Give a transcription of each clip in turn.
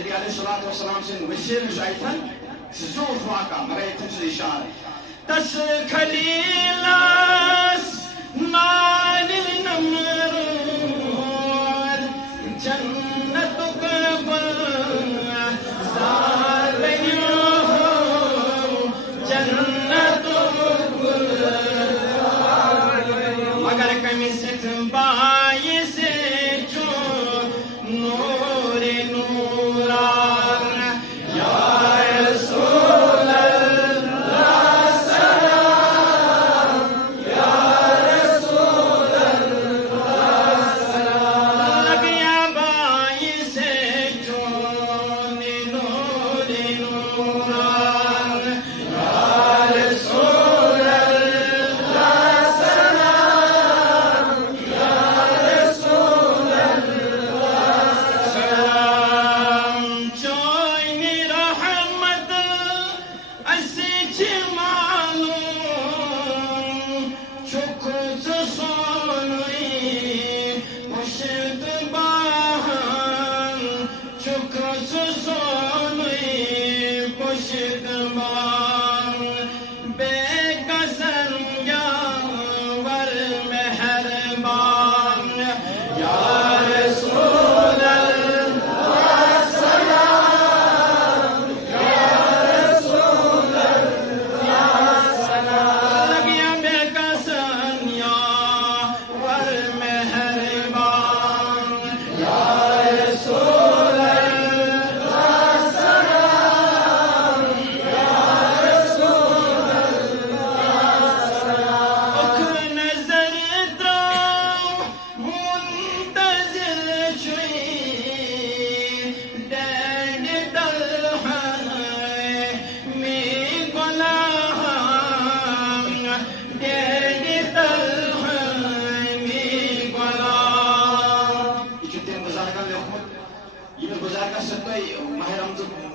النبي عليه الصلاة والسلام سن وشير زيتن شزور واقع مريت إشارة تس كليلاس نال النمر جنتك زار جنتك مگر کمی ستم بائی سے جو نور نوران یا رسول اللہ سلام یا رسول اللہ سلام لگیا بائی سے جو نور نوران یا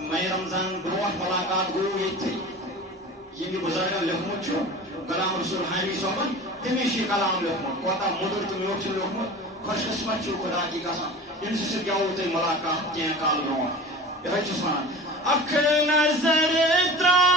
माह रमजान ब्रोह मुलाकात गो ये यह बुजुर्गन लिखमुत कलाम रसूल हामी सोबन तमिश कलाम लिखमुत कोता मुदुर तो म्योक लिखमुत खुशकिस्मत खुदा की कसम इन से क्या होते मुलाकात क्या काल ब्रोह यह वन अख नजर त्रा